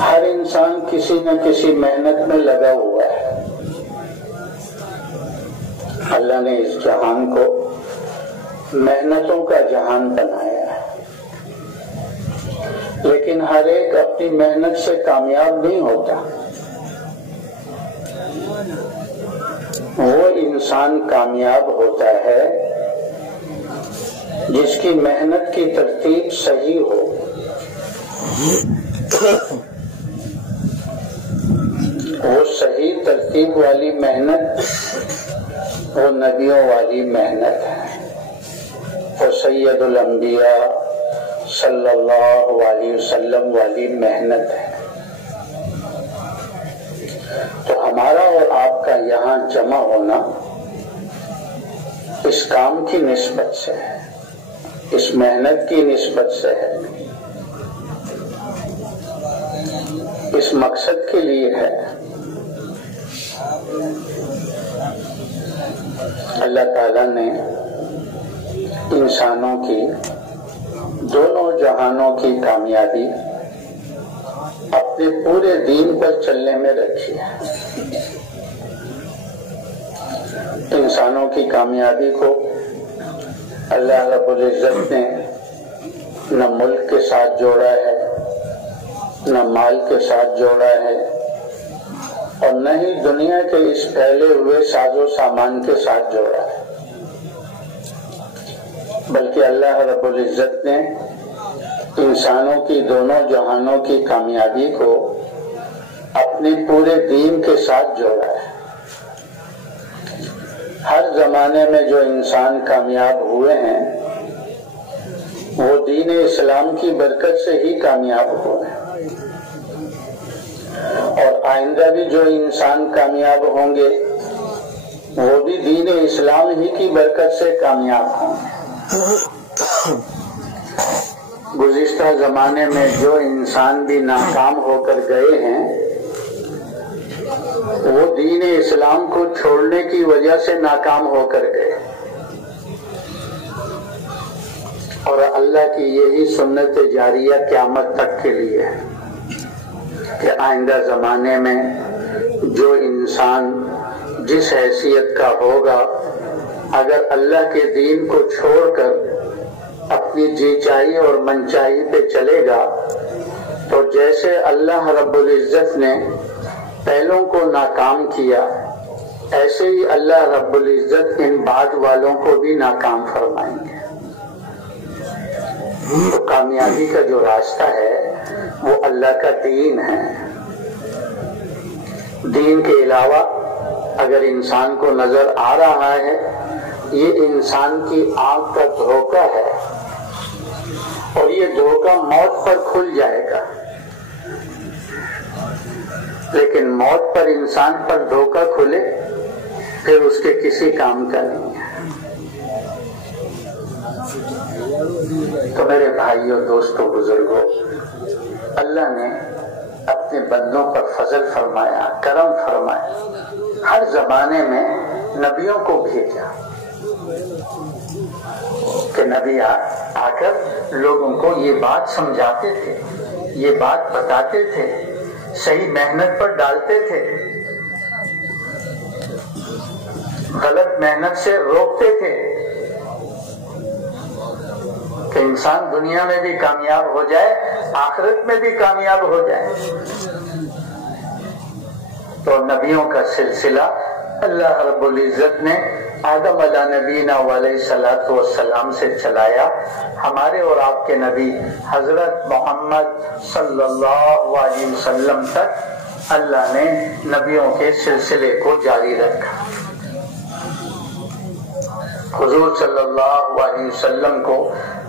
ہر انسان کسی نہ کسی محنت میں لگا ہوا ہے۔ اللہ نے اس جہان کو محنتوں کا جہان بنایا ہے، لیکن ہر ایک اپنی محنت سے کامیاب نہیں ہوتا۔ وہ انسان کامیاب ہوتا ہے جس کی محنت کی ترتیب صحیح ہو۔ وہ صحیح ترتیب والی محنت وہ نبیوں والی محنت ہے، وہ سید الانبیاء صلی اللہ علیہ وسلم والی محنت ہے۔ تو ہمارا اور آپ کا یہاں جمع ہونا اس کام کی نسبت سے ہے، اس محنت کی نسبت سے ہے، اس مقصد کے لیے ہے۔ اللہ تعالیٰ نے انسانوں کی دونوں جہانوں کی کامیابی اپنے پورے دین پر چلنے میں رکھی ہے۔ انسانوں کی کامیابی کو اللہ رب العزت نے نہ ملک کے ساتھ جوڑا ہے، نہ مال کے ساتھ جوڑا ہے، اور نہ ہی دنیا کے اس پھیلے ہوئے ساز و سامان کے ساتھ جوڑا ہے، بلکہ اللہ رب العزت نے انسانوں کی دونوں جہانوں کی کامیابی کو اپنے پورے دین کے ساتھ جوڑا ہے۔ ہر زمانے میں جو انسان کامیاب ہوئے ہیں وہ دین اسلام کی برکت سے ہی کامیاب ہوئے ہیں، اور آئندہ بھی جو انسان کامیاب ہوں گے وہ بھی دین اسلام ہی کی برکت سے کامیاب ہوں گے۔ گزشتہ زمانے میں جو انسان بھی ناکام ہو کر گئے ہیں وہ دین اسلام کو چھوڑنے کی وجہ سے ناکام ہو کر گئے، اور اللہ کی یہی سنت جاریہ قیامت تک کے لیے ہے کہ آئندہ زمانے میں جو انسان جس حیثیت کا ہوگا اگر اللہ کے دین کو چھوڑ کر اپنی جی چاہی اور من چاہی پہ چلے گا تو جیسے اللہ رب العزت نے پہلوں کو ناکام کیا ایسے ہی اللہ رب العزت ان بعد والوں کو بھی ناکام فرمائیں گے۔ تو کامیابی کا جو راستہ ہے وہ اللہ کا دین ہے۔ دین کے علاوہ اگر انسان کو نظر آ رہا ہے یہ انسان کی آنکھ کا دھوکہ ہے، اور یہ دھوکہ موت پر کھل جائے گا، لیکن موت پر انسان پر دھوکہ کھلے پھر اس کے کسی کام کا نہیں ہے۔ تو میرے بھائیوں، دوستوں، بزرگوں، اللہ نے اپنے بندوں پر فضل فرمایا، کرم فرمایا، ہر زمانے میں نبیوں کو بھیجا کہ نبی آ کر لوگوں کو یہ بات سمجھاتے تھے، یہ بات بتاتے تھے، صحیح محنت پر ڈالتے تھے، غلط محنت سے روکتے تھے کہ انسان دنیا میں بھی کامیاب ہو جائے، آخرت میں بھی کامیاب ہو جائے۔ تو نبیوں کا سلسلہ اللہ رب العزت نے آدم علیہ نبینا علیہ الصلوۃ والسلام سے چلایا، ہمارے اور آپ کے نبی حضرت محمد صلی اللہ علیہ وسلم تک اللہ نے نبیوں کے سلسلے کو جاری رکھا۔ حضور صلی اللہ علیہ وسلم کو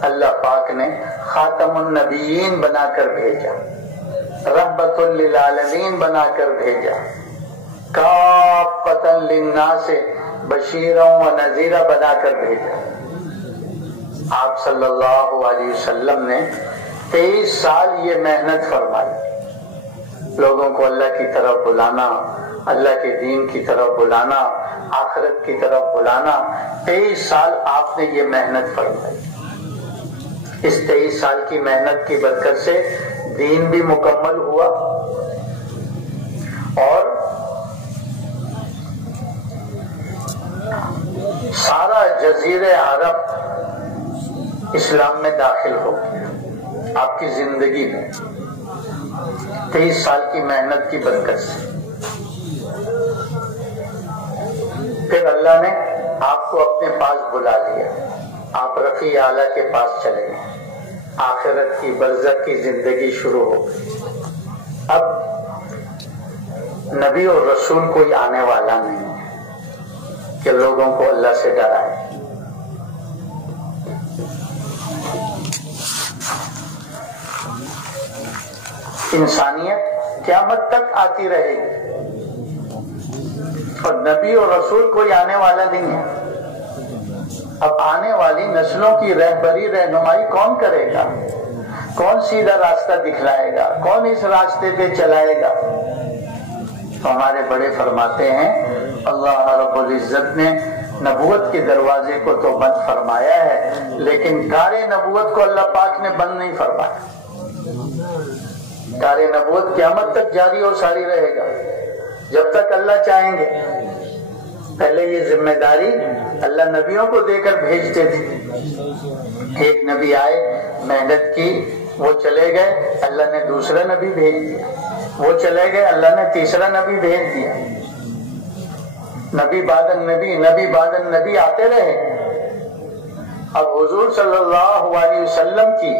اللہ پاک نے خاتم النبیین بنا کر بھیجا، رحمت للعالمین بنا کر بھیجا، کافۃ للناس بشیرا و نذیرا بنا کر بھیجا۔ آپ صلی اللہ علیہ وسلم نے 23 سال یہ محنت فرمائی، لوگوں کو اللہ کی طرف بلانا، اللہ کے دین کی طرف بلانا، آخرت کی طرف بلانا۔ 23 سال آپ نے یہ محنت فرمائی۔ اس 23 سال کی محنت کی برکت سے دین بھی مکمل ہوا اور سارا جزیرہ عرب اسلام میں داخل ہو گیا آپ کی زندگی میں 23 سال کی محنت کی برکت سے۔ پھر اللہ نے آپ کو اپنے پاس بلا لیا، آپ رفیع اعلیٰ کے پاس چلے گئے، آخرت کی برزخ کی زندگی شروع ہو گئی۔ اب نبی اور رسول کوئی آنے والا نہیں ہے کہ لوگوں کو اللہ سے ڈرائے۔ انسانیت قیامت تک آتی رہے گی اور نبی اور رسول کوئی آنے والا نہیں ہے۔ اب آنے والی نسلوں کی رہبری رہنمائی کون کرے گا؟ کون سیدھا راستہ دکھلائے گا؟ کون اس راستے پہ چلائے گا؟ تو ہمارے بڑے فرماتے ہیں اللہ رب العزت نے نبوت کے دروازے کو تو بند فرمایا ہے، لیکن کار نبوت کو اللہ پاک نے بند نہیں فرمایا۔ کار نبوت قیامت تک جاری اور ساری رہے گا جب تک اللہ چاہیں گے۔ پہلے یہ ذمہ داری اللہ نبیوں کو دے کر بھیجتے تھے۔ ایک نبی آئے، محنت کی، وہ چلے گئے، اللہ نے دوسرا نبی بھیج دیا، وہ چلے گئے، اللہ نے تیسرا نبی بھیج دیا۔ نبی بعد النبی، نبی بعد النبی آتے رہے۔ اب حضور صلی اللہ علیہ وسلم کی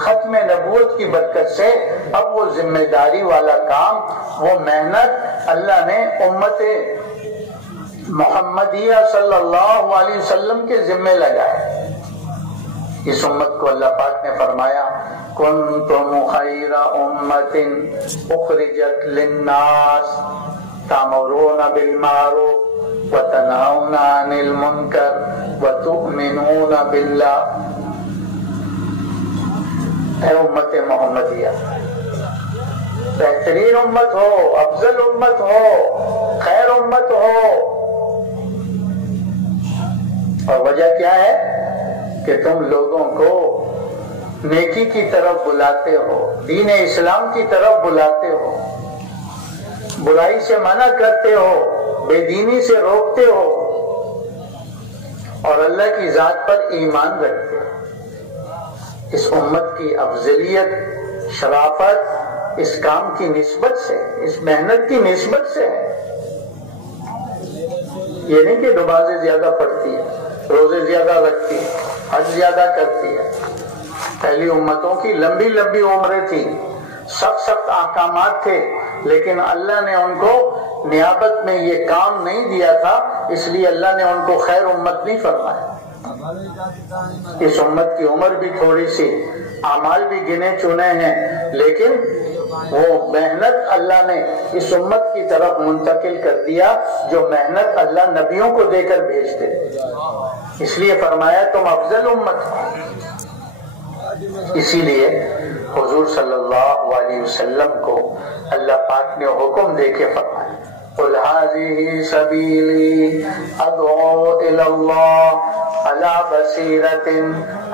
ختم نبوت کی برکت سے اب وہ ذمہ داری والا کام، وہ محنت اللہ نے امت محمدیہ صلی اللہ علیہ وسلم کے ذمہ لگائے۔ اس امت کو اللہ پاک نے فرمایا کنتم خیر امت اخرجت للناس تأمرون بالمعروف وتنہون عن المنکر وتؤمنون باللہ۔ اے امت محمدیہ، بہترین امت ہو، افضل امت ہو، خیر امت ہو۔ اور وجہ کیا ہے کہ تم لوگوں کو نیکی کی طرف بلاتے ہو، دین اسلام کی طرف بلاتے ہو، برائی سے منع کرتے ہو، بے دینی سے روکتے ہو اور اللہ کی ذات پر ایمان رکھتے ہو۔ اس امت کی افضلیت، شرافت اس کام کی نسبت سے، اس محنت کی نسبت سے ہے۔ یہ نہیں کہ نمازیں زیادہ پڑھتی ہے، روزے زیادہ رکھتی ہے، حج زیادہ کرتی ہے۔ پہلی امتوں کی لمبی لمبی عمریں تھی، سخت سخت احکامات تھے، لیکن اللہ نے ان کو نیابت میں یہ کام نہیں دیا تھا، اس لیے اللہ نے ان کو خیر امت نہیں فرمایا۔ اس امت کی عمر بھی تھوڑی سی، اعمال بھی گنے چنے ہیں، لیکن وہ محنت اللہ نے اس امت کی طرف منتقل کر دیا جو محنت اللہ نبیوں کو دے کر بھیجتے، اس لیے فرمایا تم افضل امت ہو۔ اسی لیے حضور صلی اللہ علیہ وسلم کو اللہ پاک نے حکم دے کے فرمایا قُلْ هَٰذِهِ سَبِيلِي أَدْعُو إِلَى اللَّهِ عَلَىٰ بَصِيرَةٍ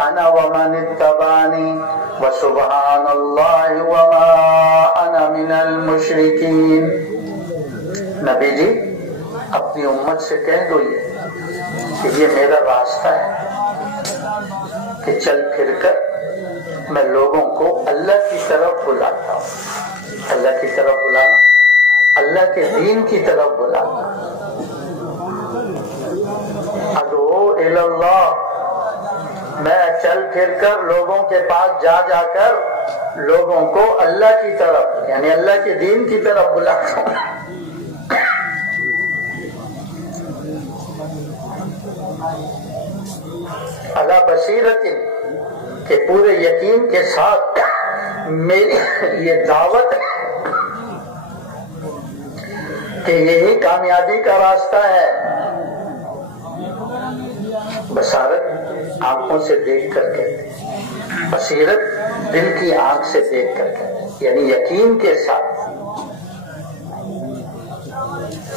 أَنَا وَمَنِ اتَّبَعَنِي وَسُبْحَانَ اللَّهِ وَمَا أَنَا مِنَ الْمُشْرِكِينَ۔ نبی جی اپنی امت سے کہہ دو کہ یہ میرا راستہ ہے کہ چل پھر کر میں لوگوں کو اللہ کی طرف بلاتا ہوں۔ اللہ کی طرف بلانا، اللہ کے دین کی طرف بلانا۔ ادعو الی اللہ، میں چل پھر کر لوگوں کے پاس جا جا کر لوگوں کو اللہ کی طرف، یعنی اللہ کے دین کی طرف بلاتا ہوں۔ علی بصیرت، کہ پورے یقین کے ساتھ میری یہ دعوت ہے کہ یہی کامیابی کا راستہ ہے۔ بصارت آنکھوں سے دیکھ کر کے، بصیرت دل کی آنکھ سے دیکھ کر کے، یعنی یقین کے ساتھ۔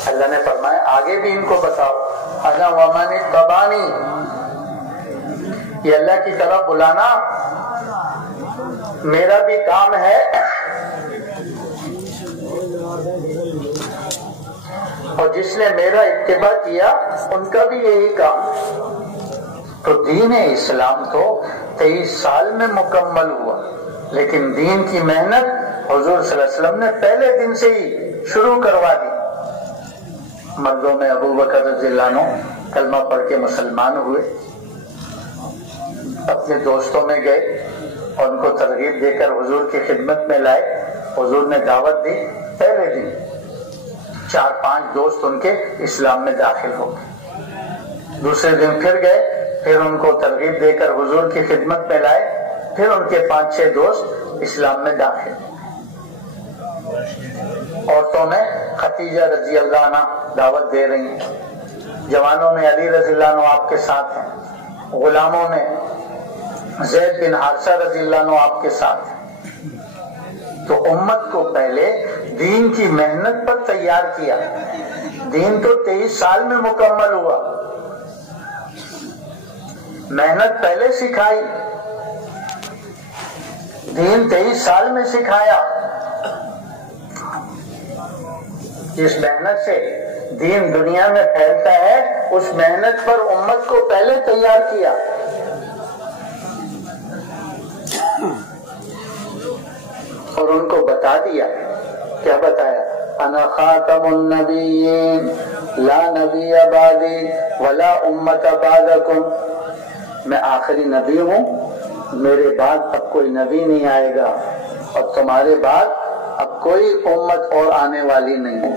اللہ نے فرمایا آگے بھی ان کو بتاؤ انا ومن اتبعنی، یہ اللہ کی طرف بلانا میرا بھی کام ہے جس نے میرا اتباع کیا ان کا بھی یہی کام. تو دین اسلام تو 23 سال میں مکمل ہوا، لیکن دین کی محنت حضور صلی اللہ علیہ وسلم نے پہلے دن سے ہی شروع کروا دی. مردوں میں ابو بکر رضی اللہ عنہ کلمہ پڑھ کے مسلمان ہوئے، اپنے دوستوں میں گئے اور ان کو ترغیب دے کر حضور کی خدمت میں لائے. حضور نے دعوت دی، پہلے دن 4-5 دوست ان کے اسلام میں داخل ہو گئے. دوسرے دن پھر گئے، پھر ان کو ترغیب دے کر حضور کی خدمت میں لائے، پھر ان کے 5-6 دوست اسلام میں داخل. عورتوں میں خدیجہ رضی اللہ عنہ دعوت دے رہی ہیں، جوانوں میں علی رضی اللہ عنہ آپ کے ساتھ ہیں، غلاموں میں زید بن حارثہ رضی اللہ عنہ آپ کے ساتھ ہیں. تو امت کو پہلے دین کی محنت پر تیار کیا. دین تو 23 سال میں مکمل ہوا، محنت پہلے سکھائی، دین 23 سال میں سکھایا. جس محنت سے دین دنیا میں پھیلتا ہے اس محنت پر امت کو پہلے تیار کیا. اور ان کو بتا دیا، کیا بتایا؟ انا خاتم النبیین لا نبی بعدی ولا امت بعدکم، میں آخری نبی ہوں، میرے بعد اب کوئی نبی نہیں آئے گا اور تمہارے بعد اب کوئی امت اور آنے والی نہیں ہے.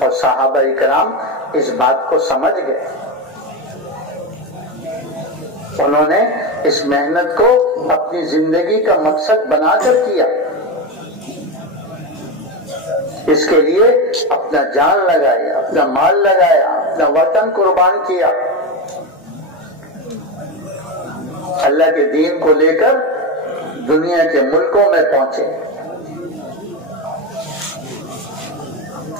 اور صحابہ اکرام اس بات کو سمجھ گئے، انہوں نے اس محنت کو اپنی زندگی کا مقصد بنا کر کیا. اس کے لیے اپنا جان لگایا، اپنا مال لگایا، اپنا وطن قربان کیا. اللہ کے دین کو لے کر دنیا کے ملکوں میں پہنچے.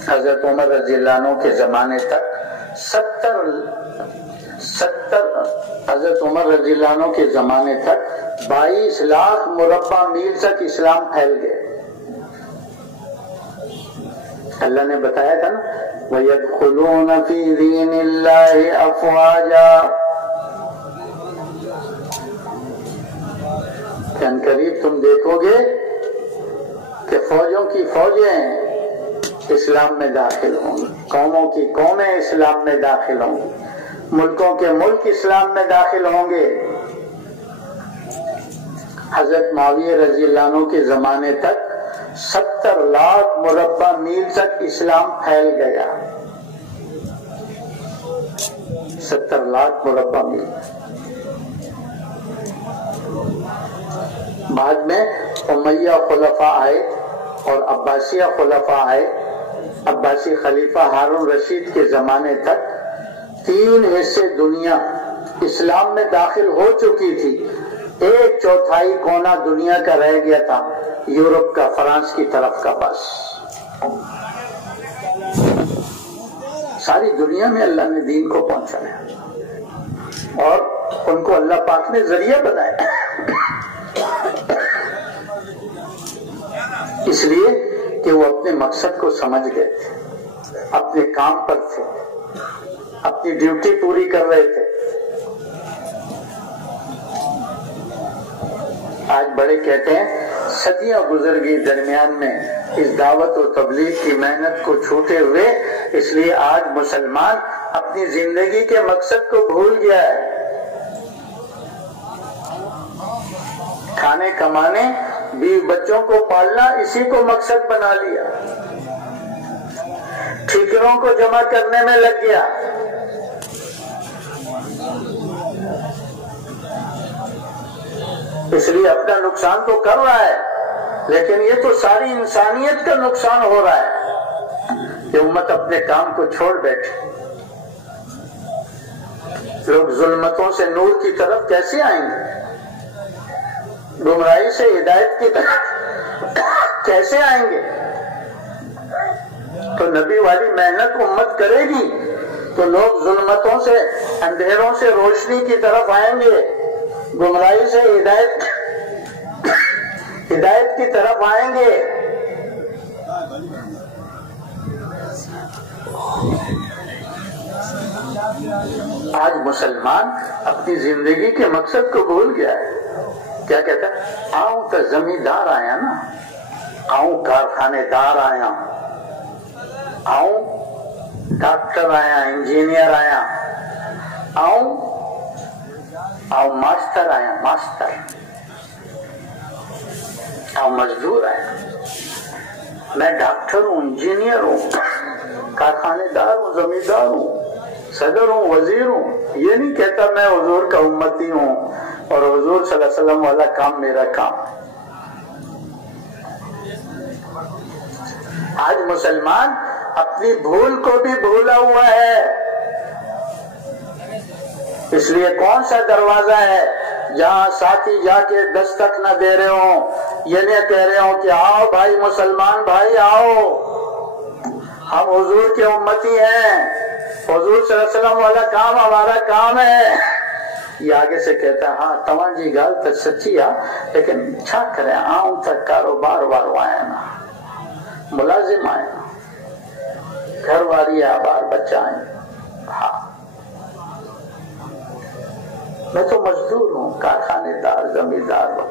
حضرت عمر رضی اللہ عنہ کے زمانے تک 70 حضرت عمر رضی اللہ عنہ کے زمانے تک 22 لاکھ مربع میل تک اسلام پھیل گئے. اللہ نے بتایا تھا نا وَيَدْخُلُونَ فِي دِينِ اللَّهِ أَفْوَاجًا، ان قریب تم دیکھو گے کہ فوجوں کی فوجیں اسلام میں داخل ہوں گی، قوموں کی قومیں اسلام میں داخل ہوں گی، ملکوں کے ملک اسلام میں داخل ہوں گے. حضرت معاویہ رضی اللہ عنہ کے زمانے تک 70 لاکھ مربع میل تک اسلام پھیل گیا. 70 لاکھ مربع میل. بعد میں امیہ خلفاء آئے اور عباسیہ خلفاء آئے. عباسی خلیفہ ہارون رشید کے زمانے تک 3 حصے دنیا اسلام میں داخل ہو چکی تھی. 1/4 کونا دنیا کا رہ گیا تھا، یورپ کا، فرانس کی طرف کا. بس ساری دنیا میں اللہ نے دین کو پہنچایا اور ان کو اللہ پاک نے ذریعہ بنایا. اس لیے کہ وہ اپنے مقصد کو سمجھ گئے تھے، اپنے کام پر تھے، اپنی ڈیوٹی پوری کر رہے تھے. آج بڑے کہتے ہیں صدیاں گزر گئی درمیان میں اس دعوت و تبلیغ کی محنت کو چھوٹے ہوئے، اس لیے آج مسلمان اپنی زندگی کے مقصد کو بھول گیا ہے. کھانے کمانے، بیوی بچوں کو پالنا، اسی کو مقصد بنا لیا. ٹھیکروں کو جمع کرنے میں لگ گیا. اس لیے اپنا نقصان تو کر رہا ہے، لیکن یہ تو ساری انسانیت کا نقصان ہو رہا ہے کہ امت اپنے کام کو چھوڑ بیٹھے. لوگ ظلمتوں سے نور کی طرف کیسے آئیں گے؟ گمراہی سے ہدایت کی طرف کیسے آئیں گے؟ تو نبی والی محنت امت کرے گی تو لوگ ظلمتوں سے، اندھیروں سے روشنی کی طرف آئیں گے، گمراہی سے ہدایت کی طرف آئیں گے. آج مسلمان اپنی زندگی کے مقصد کو بھول گیا ہے. کیا کہتا ہے؟ آؤں تو زمیندار آیا نا، آؤں کارخانے دار آیا، آؤں ڈاکٹر آیا، انجینئر آیا، آؤں ماسٹر آیا، ماسٹر آؤں مزدور آیا. میں ڈاکٹر ہوں، انجینئر ہوں، کارخانے دار ہوں، زمیندار ہوں، صدر ہوں، وزیر ہوں. یہ نہیں کہتا میں حضور کا امتی ہوں اور حضور صلی اللہ علیہ وسلم والا کام میرا کام. آج مسلمان اپنی بھول کو بھی بھولا ہوا ہے. اس لیے کون سا دروازہ ہے جہاں ساتھی جا کے دستک نہ دے رہے ہوں، یہ نہیں کہہ رہے ہوں کہ آؤ بھائی مسلمان بھائی آؤ، ہم حضور کے امتی ہیں، حضور صلی اللہ علیہ وسلم والا کام ہمارا کام ہے. یہ آگے سے کہتا ہے ہاں تمام جی گال تو سچی ہے، لیکن چھا کریں آؤں تک کاروبار وارو آیا نا، ملازم آئے نا، گھر واری آبار بچہ آئے. ہاں میں تو مزدور ہوں، کارخانے دار، زمیندار ہوں،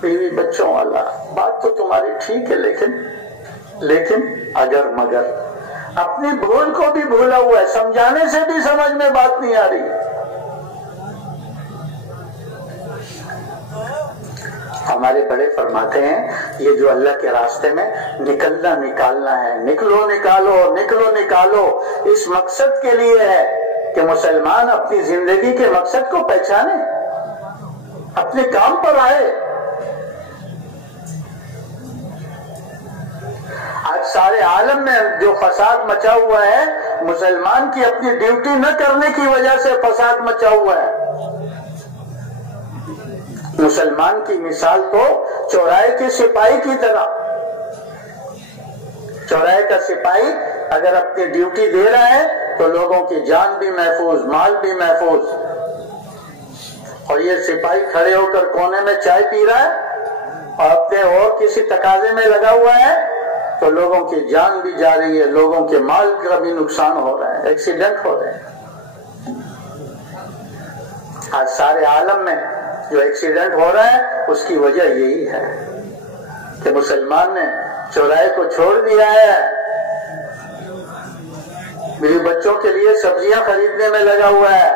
بیوی بچوں والا. بات تو تمہاری ٹھیک ہے، لیکن اگر مگر اپنی بھول کو بھی بھولا ہوا ہے. سمجھانے سے بھی سمجھ میں بات نہیں آ رہی. ہمارے بڑے فرماتے ہیں یہ جو اللہ کے راستے میں نکالنا ہے، نکلو نکالو، اس مقصد کے لیے ہے کہ مسلمان اپنی زندگی کے مقصد کو پہچانے، اپنے کام پر آئے. آج سارے عالم میں جو فساد مچا ہوا ہے، مسلمان کی اپنی ڈیوٹی نہ کرنے کی وجہ سے فساد مچا ہوا ہے. مسلمان کی مثال تو چوراہے کے سپاہی کی طرح. چوراہے کا سپاہی اگر اپنی ڈیوٹی دے رہا ہے تو لوگوں کی جان بھی محفوظ، مال بھی محفوظ. اور یہ سپاہی کھڑے ہو کر کونے میں چائے پی رہا ہے اور اپنے اور کسی تقاضے میں لگا ہوا ہے تو لوگوں کی جان بھی جا رہی ہے، لوگوں کے مال کا بھی نقصان ہو رہا ہے، ایکسیڈنٹ ہو رہے ہیں. آج سارے عالم میں جو ایکسیڈنٹ ہو رہا ہے اس کی وجہ یہی ہے کہ مسلمان نے چوراہے کو چھوڑ دیا ہے، میری بچوں کے لیے سبزیاں خریدنے میں لگا ہوا ہے.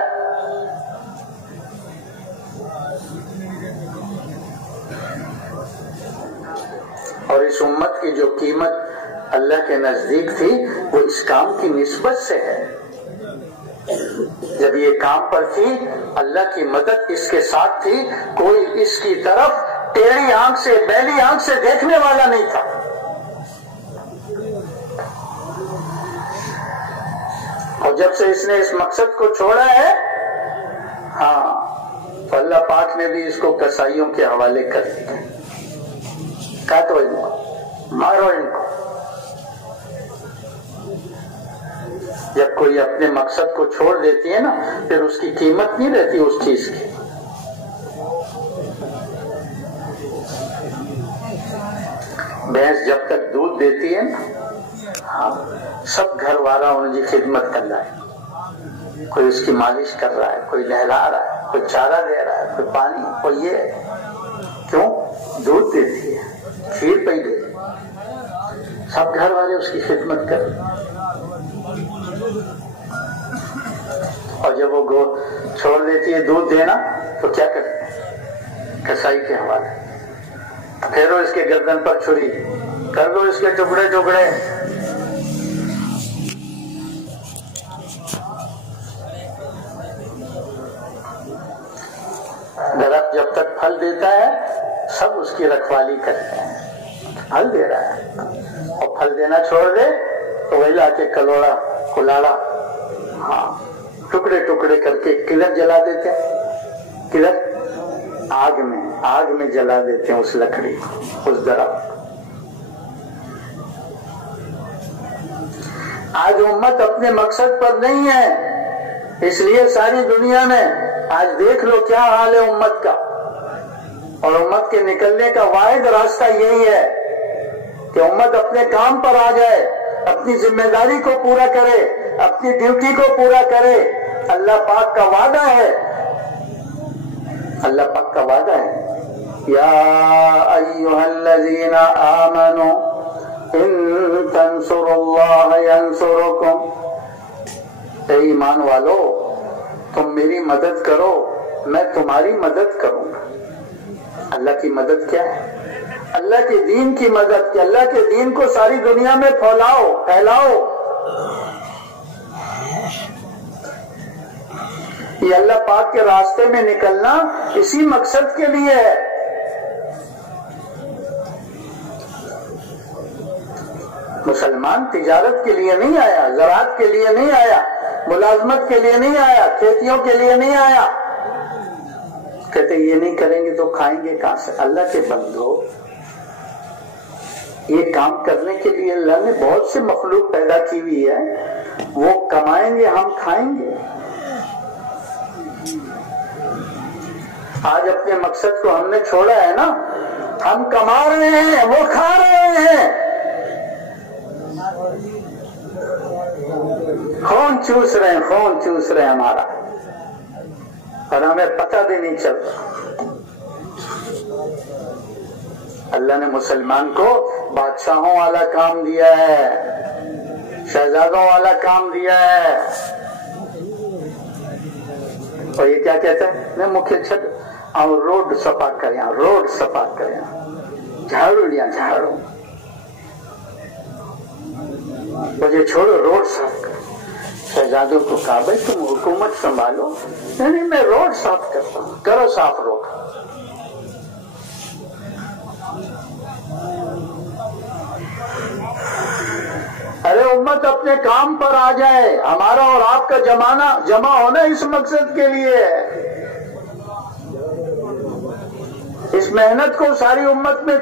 اور اس امت کی جو قیمت اللہ کے نزدیک تھی وہ اس کام کی نسبت سے ہے. جب یہ کام پر تھی اللہ کی مدد اس کے ساتھ تھی، کوئی اس کی طرف ٹیڑھی آنکھ سے، بیلی آنکھ سے دیکھنے والا نہیں تھا. اور جب سے اس نے اس مقصد کو چھوڑا ہے، ہاں تو اللہ پاک نے بھی اس کو کسائیوں کے حوالے کر دیا. کاٹو ان کو، مارو ان کو. جب کوئی اپنے مقصد کو چھوڑ دیتی ہے نا پھر اس کی قیمت نہیں رہتی اس چیز کی. بھینس جب تک دودھ دیتی ہے نا، ہاں سب گھر والا ان کی خدمت کر رہا ہے، کوئی اس کی مالش کر رہا ہے، کوئی نہلا رہا ہے، کوئی چارہ دے رہا ہے، کوئی پانی، کوئی یہ. کیوں؟ دودھ دیتی ہے، کھیر پہ دے، سب گھر والے اس کی خدمت کر رہے ہیں. اور جب وہ چھوڑ دیتی ہے دودھ دینا تو کیا کرتے ہیں؟ کسائی کے حوالے. پھیرو اس کے گردن پر چھری، کر دو اس کے ٹکڑے ٹکڑے. درخت جب تک پھل دیتا ہے سب اس کی رکھوالی کرتے ہیں، پھل دے رہا ہے، اور پھل دینا چھوڑ دے تو وہی لا کے کلوڑا کلاڑا، ہاں ٹکڑے ٹکڑے کر کے کدھر جلا دیتے ہیں؟ کدھر؟ آگ میں جلا دیتے ہیں اس لکڑی، اس درخت. آج امت اپنے مقصد پر نہیں ہے، اس لیے ساری دنیا میں آج دیکھ لو کیا حال ہے امت کا. اور امت کے نکلنے کا واحد راستہ یہی ہے کہ امت اپنے کام پر آ جائے، اپنی ذمہ داری کو پورا کرے، اپنی ڈیوٹی کو پورا کرے. اللہ پاک کا وعدہ ہے، اللہ پاک کا وعدہ ہے، یا ایھا الذین آمنوا ان تنصروا اللہ ینصرکم، اے ایمان والو تم میری مدد کرو میں تمہاری مدد کروں گا۔ اللہ کی مدد کیا ہے؟ اللہ کے دین کی مدد، کہ اللہ کے دین کو ساری دنیا میں پھیلاؤ۔ یہ اللہ پاک کے راستے میں نکلنا اسی مقصد کے لیے ہے۔ مسلمان تجارت کے لیے نہیں آیا، زراعت کے لیے نہیں آیا، ملازمت کے لیے نہیں آیا، کھیتیوں کے لیے نہیں آیا۔ کہتے یہ نہیں کریں گے تو کھائیں گے کہاں سے؟ اللہ کے بندو، یہ کام کرنے کے لیے اللہ نے بہت سے مخلوق پیدا کی ہوئی ہے، وہ کمائیں گے ہم کھائیں گے۔ آج اپنے مقصد کو ہم نے چھوڑا ہے نا، ہم کما رہے ہیں وہ کھا رہے ہیں، خون چوس رہے ہیں ہمارا، اور ہمیں پتہ بھی نہیں چلتا۔ اللہ نے مسلمان کو بادشاہوں والا کام دیا ہے، شہزادوں والا کام دیا ہے، اور یہ کیا کہتا ہے؟ میں مکھیہ چھت اور روڈ صفا کریں، جھاڑو لیا جھاڑو، مجھے چھوڑو روڈ صاف کر۔ شہزادوں کو کہا بھائی تم حکومت سنبھالو، نہیں میں روڈ صاف کرتا ہوں، کرو صاف روڈ۔ ارے امت اپنے کام پر آ جائے، ہمارا اور آپ کا جمع ہونا اس مقصد کے لیے ہے، اس محنت کو ساری امت میں،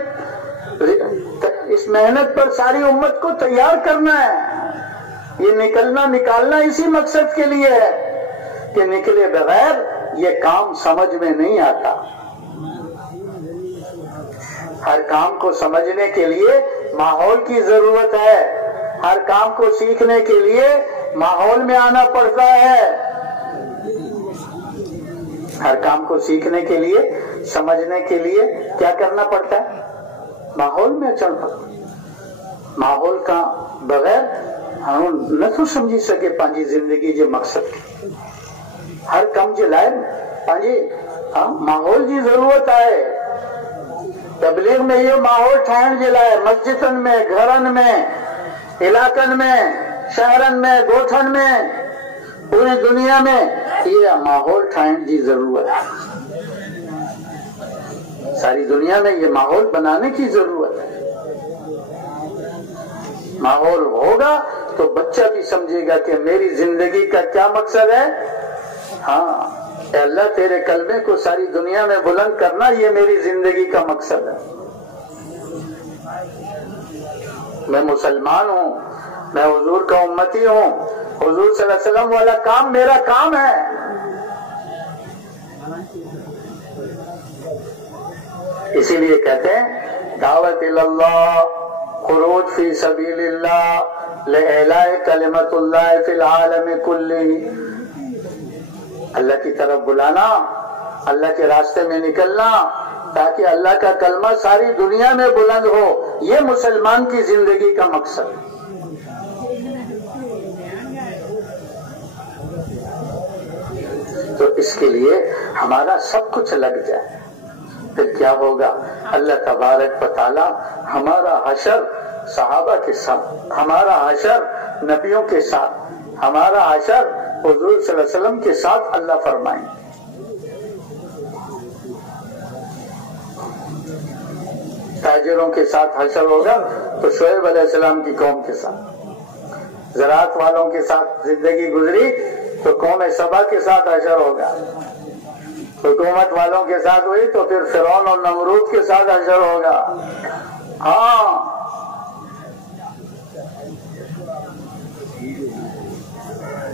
اس محنت پر ساری امت کو تیار کرنا ہے۔ یہ نکالنا اسی مقصد کے لیے ہے کہ نکلے بغیر یہ کام سمجھ میں نہیں آتا۔ ہر کام کو سمجھنے کے لیے ماحول کی ضرورت ہے، ہر کام کو سیکھنے کے لیے ماحول میں آنا پڑتا ہے، ہر کام کو سیکھنے کے لیے سمجھنے کے لیے کیا کرنا پڑتا ہے؟ ماحول میں چلنا پڑتا۔ ماحول کا بغیر ہم نہ تو سمجھی سکے پانچی زندگی جو مقصد کی، ہر کم جو لائے پانچی ماحول کی ضرورت ہے۔ تبلیغ میں یہ ماحول ٹھائن جو لائے، مسجدن میں، گھرن میں، علاقن میں، شہرن میں، گوٹھن میں، پوری دنیا میں یہ ماحول ٹھائن کی ضرورت ہے۔ ساری دنیا میں یہ ماحول بنانے کی ضرورت ہے۔ ماحول ہوگا تو بچہ بھی سمجھے گا کہ میری زندگی کا کیا مقصد ہے۔ ہاں اے اللہ تیرے کلمے کو ساری دنیا میں بلند کرنا یہ میری زندگی کا مقصد ہے۔ میں مسلمان ہوں، میں حضور کا امتی ہوں، حضور صلی اللہ علیہ وسلم والا کام میرا کام ہے۔ اسی لیے کہتے ہیں دعوت اللہ، خروج فی سبیل اللہ، لإعلاء کلمت اللہ فی العالم کلہ، اللہ کی طرف بلانا، اللہ کے راستے میں نکلنا تاکہ اللہ کا کلمہ ساری دنیا میں بلند ہو، یہ مسلمان کی زندگی کا مقصد ہے۔ تو اس کے لیے ہمارا سب کچھ لگ جائے، پھر کیا ہوگا؟ اللہ تبارک و تعالی ہمارا حشر صحابہ کے ساتھ، ہمارا حشر نبیوں کے ساتھ، ہمارا حشر حضور صلی اللہ علیہ وسلم کے ساتھ اللہ فرمائیں۔ تاجروں کے ساتھ حشر ہوگا تو شعیب علیہ السلام کی قوم کے ساتھ، زراعت والوں کے ساتھ زندگی گزری تو قوم سبا کے ساتھ حشر ہوگا، حکومت والوں کے ساتھ ہوئی تو پھر فرعون اور نمرود کے ساتھ حشر ہوگا۔ ہاں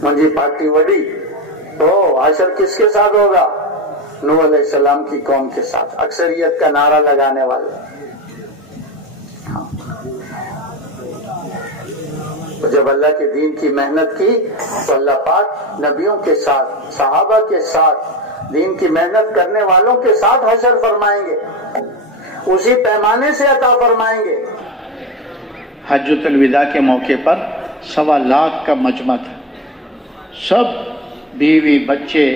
منجی پارٹی وڈی تو حشر کس کے ساتھ ہوگا؟ نوح علیہ السلام کی قوم کے ساتھ، اکثریت کا نعرہ لگانے والے۔ جب اللہ کے دین کی محنت کی تو اللہ پاک نبیوں کے ساتھ، صحابہ کے ساتھ، دین کی محنت کرنے والوں کے ساتھ حشر فرمائیں گے، اسی پیمانے سے عطا فرمائیں گے۔ حجۃ الوداع کے موقع پر 1.25 لاکھ کا مجمع تھا، سب بیوی بچے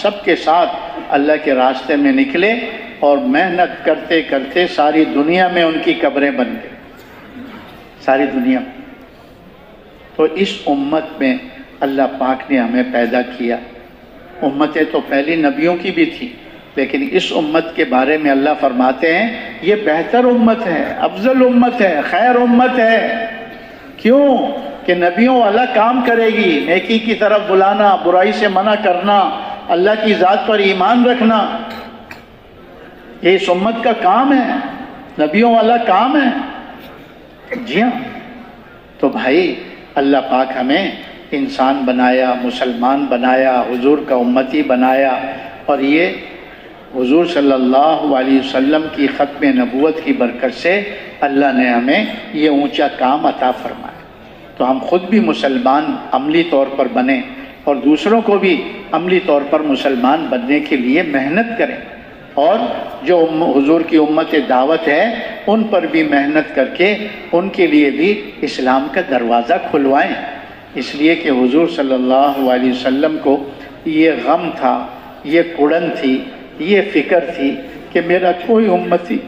سب کے ساتھ اللہ کے راستے میں نکلے اور محنت کرتے کرتے ساری دنیا میں ان کی قبریں بن گئی، ساری دنیا میں۔ تو اس امت میں اللہ پاک نے ہمیں پیدا کیا۔ امتیں تو پہلی نبیوں کی بھی تھی، لیکن اس امت کے بارے میں اللہ فرماتے ہیں یہ بہتر امت ہے، افضل امت ہے، خیر امت ہے۔ کیوں کہ نبیوں والا کام کرے گی، نیکی کی طرف بلانا، برائی سے منع کرنا، اللہ کی ذات پر ایمان رکھنا، یہ اس امت کا کام ہے، نبیوں والا کام ہے۔ جی ہاں، تو بھائی اللہ پاک ہمیں انسان بنایا، مسلمان بنایا، حضور کا امتی بنایا، اور یہ حضور صلی اللہ علیہ وسلم کی ختم نبوت کی برکت سے اللہ نے ہمیں یہ اونچا کام عطا فرمایا۔ تو ہم خود بھی مسلمان عملی طور پر بنیں اور دوسروں کو بھی عملی طور پر مسلمان بننے کے لیے محنت کریں، اور جو حضور کی امت دعوت ہے ان پر بھی محنت کر کے ان کے لیے بھی اسلام کا دروازہ کھلوائیں۔ اس لیے کہ حضور صلی اللہ علیہ وسلم کو یہ غم تھا، یہ کڑن تھی، یہ فکر تھی کہ میرا کوئی امتی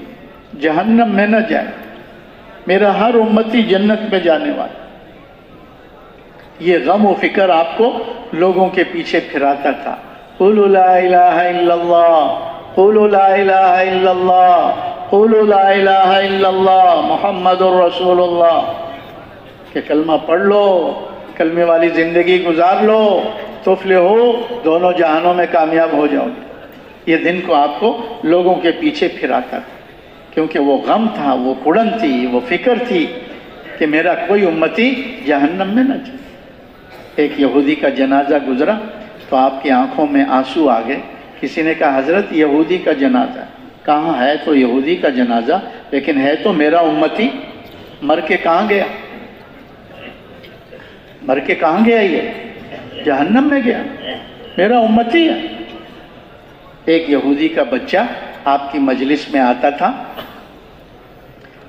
جہنم میں نہ جائے، میرا ہر امتی جنت میں جانے والا۔ یہ غم و فکر آپ کو لوگوں کے پیچھے پھراتا تھا۔ قولوا لا الہ الا اللہ، قولوا لا الہ الا اللہ، قولوا لا الہ الا اللہ محمد الرسول اللہ، کہ کلمہ پڑھ لو، کلمے والی زندگی گزار لو، تفلحو، دونوں جہانوں میں کامیاب ہو جاؤ گے۔ یہ دن کو آپ کو لوگوں کے پیچھے پھراتا تھا، کیونکہ وہ غم تھا، وہ کڑن تھی، وہ فکر تھی کہ میرا کوئی امتی جہنم میں نہ جائے۔ ایک یہودی کا جنازہ گزرا تو آپ کی آنکھوں میں آنسو آ گئے۔ کسی نے کہا حضرت یہودی کا جنازہ، کہاں ہے تو یہودی کا جنازہ، لیکن ہے تو میرا امتی، مر کے کہاں گیا؟ مر کے کہاں گیا؟ یہ جہنم میں گیا، میرا امتی ہے۔ ایک یہودی کا بچہ آپ کی مجلس میں آتا تھا،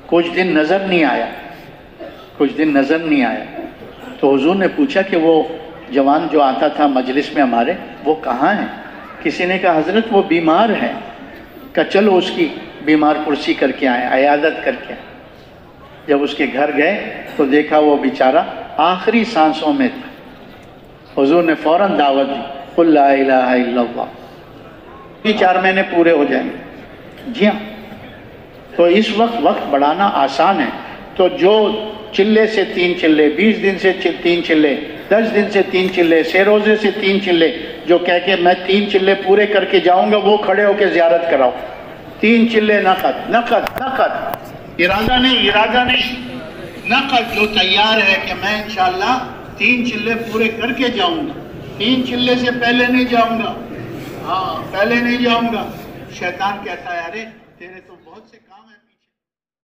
کچھ دن نظر نہیں آیا، تو حضور نے پوچھا کہ وہ جوان جو آتا تھا مجلس میں ہمارے، وہ کہاں ہے؟ کسی نے کہا حضرت وہ بیمار ہے۔ کہ چلو اس کی بیمار پرسی کر کے آئے، عیادت کر کے آئے۔ جب اس کے گھر گئے تو دیکھا وہ بیچارہ آخری سانسوں میں تھا۔ حضور نے فوراً دعوت دی، قل لا الہ الا اللہ، 4 مہینے پورے ہو جائیں گے۔ جی ہاں، تو اس وقت بڑھانا آسان ہے۔ تو جو چلے سے 3 چلے، 20 دن سے 3 چلے، 10 دن سے 3 چلے، 6 روزے سے 3 چلے، جو کہہ کے میں 3 چلے پورے کر کے جاؤں گا، وہ کھڑے ہو کے زیارت کراؤ۔ 3 چلے نقد، ارادہ نہیں، نقد جو تیار ہے کہ میں انشاءاللہ 3 چلے پورے کر کے جاؤں گا، 3 چلے سے پہلے نہیں جاؤں گا، پہلے نہیں جاؤں گا۔ شیطان کہتا ہے ارے تیرے تو بہت سے